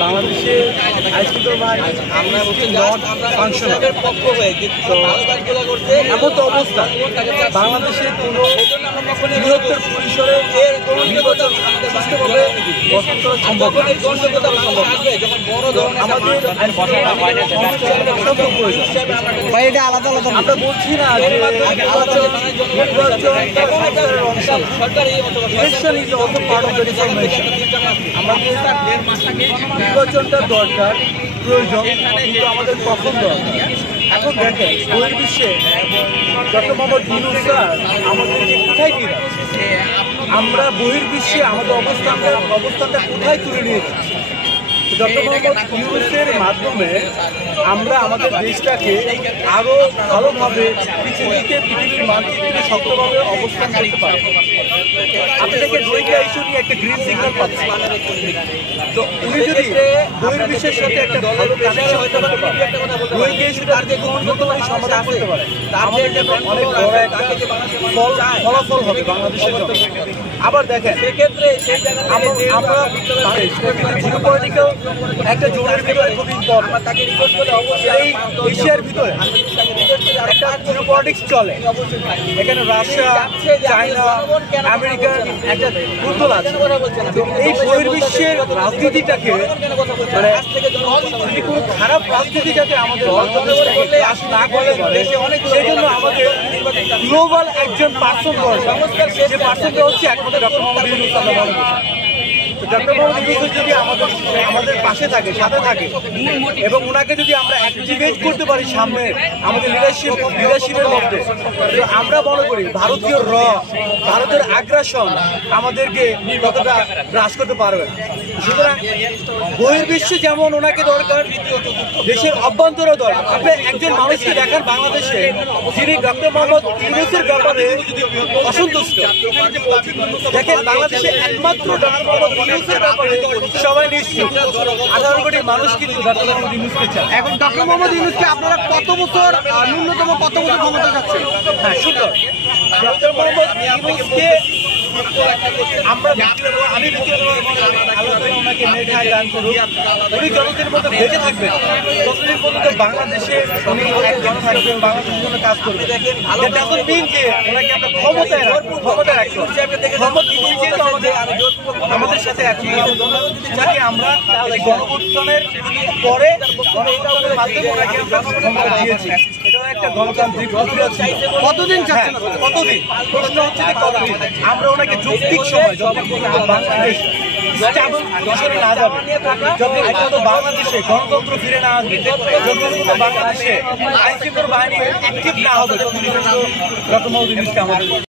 বাংলাদেশে আইনশৃঙ্খলা বাহিনী এমন তো অবস্থা বাংলাদেশের কোনো বৃহত্তর পরিসরে নির্বাচন সুষ্ঠুভাবে গঠন করা সম্ভব আমাদের আলাদা আলাদা আমরা বলছি না যে election is also part of the reformation আমাদের নির্বাচনটা দরকার প্রয়োজন কিন্তু আমাদের পছন্দ এখন দেখেন বহির্বিশ্বে ডক্টর মোহাম্মদ ইউনূস স্যার আমাদেরকে কোথায় কিনা আমরা বহির্বিশ্বে আমাদের অবস্থানটা কোথায় তুলে নিয়েছি ডক্টর মোহাম্মদ ইউনূসের মাধ্যমে আমরা আমাদের দেশটাকে আরও ভালোভাবে পৃথিবীর মানচিত্রে শক্তভাবে অবস্থান করতে পারি আপনাদেরকে রোহিঙ্গা ইস্যু নিয়ে একটা গ্রিন সিগন্যাল পাচ্ছি তো উনি যদি বহির্বিশ্বের সাথে একটা ভালো কানেকশন হতে পারে রোহিঙ্গা ইস্যু তার যে গুণগতভাবে সমাধান করতে পারে আমাদের জন্য অনেক বড় একটা ফলাফল হবে বাংলাদেশের জন্য আবার দেখেন সেক্ষেত্রে সেই জায়গায় আমরা জিওপলিটিক্যাল একটা জোনের ভিতরে খুব ইম্পর্টেন্ট তাকে রিকোয়েস্ট করে অবশ্যই এশিয়ার ভিতরে একটা জিওপলিটিক্স চলে এখানে রাশিয়া চায়না আমেরিকার একটা দুর্বল আছে এই বহির্বিশ্বের রাজনীতিটাকে মানে কোনো খারাপ রাজনীতি যাতে আমাদের না করে সেই জন্য আমাদের গ্লোবাল একজন পার্সন দরকার যে পার্সনটা হচ্ছে একমাত্র ডক্টর মোহাম্মদ ইউনূস আমরা মনে করি ডক্টর মোহাম্মদ ইউনূস যদি আমাদের পাশে থাকে সাথে থাকে এবং ওনাকে যদি আমরা অ্যাক্টিভেট করতে পারি সামনে আমাদের লিডারশিপের মধ্যে আমরা মনে করি ভারতের আগ্রাসন আমাদেরকে ততটা গ্রাস করতে পারবে সুতরাং বহির্বিশ্বে যেমন ওনাকে দরকার দেশের অভ্যন্তরেও দরকার আপনি একজন মানুষকে দেখান বাংলাদেশে যিনি ডক্টর মোহাম্মদ ইউনূসের ব্যাপারে অসন্তুষ্ট দেখেন বাংলাদেশে একমাত্র ডক্টর মোহাম্মদ ইউনূসের ব্যাপারে সবাই নিশ্চিত 18 কোটি মানুষ কিন্তু ডক্টর মোহাম্মদ ইউনূসকে চায় এখন ডক্টর মোহাম্মদ ইউনূসকে আপনারা কত বছর ন্যূনতম কত বছর ক্ষমতা যাচ্ছেন হ্যাঁ সুন্দর ডক্টর মোহাম্মদ ইউনূসকে আমরা আমি ওনাকে মেধায় দান করুন উনি যতদিন মতো বেঁচে থাকবেন ততদিন পর্যন্ত বাংলাদেশে উনি একজন থাকবেন বাংলাদেশের জন্য কাজ করবেন দেখেন যে ওনাকে আমরা ক্ষমতায় রাখবো আমাদের সাথে এখন যাকে আমরা গণঅভ্যুত্থানের পরে গণঅভ্যুত্থানের মাধ্যমে ওনাকে আমরা ক্ষমতা দিয়েছি এটাও একটা গণতান্ত্রিক প্রক্রিয়া কতদিন কতদিন প্রশ্ন হচ্ছে যে কতদিন আমরা ওনাকে যৌক্তিক সময় বাংলাদেশ না যাবে যখন বাংলাদেশে গণতন্ত্র ফিরে না আসবে যখন বাংলাদেশে আইনশৃঙ্খলা বাহিনী অ্যাক্টিভ না হবে তখন ডক্টর মোহাম্মদ ইউনূসকে আমাদের